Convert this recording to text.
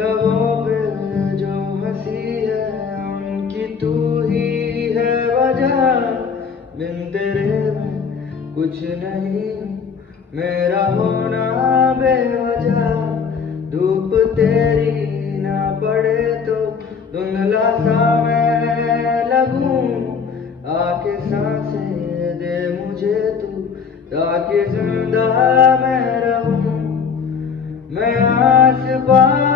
लबों पे जो हंसी है उनकी तू ही है वजह। बिन तेरे में कुछ नहीं मेरा होना बेवजह। धूप तेरी ना पड़े तो धुंधला सा मैं लगूं। आके सांसें दे मुझे तू ताकि जिंदा मैं रहूं। मैं आस पास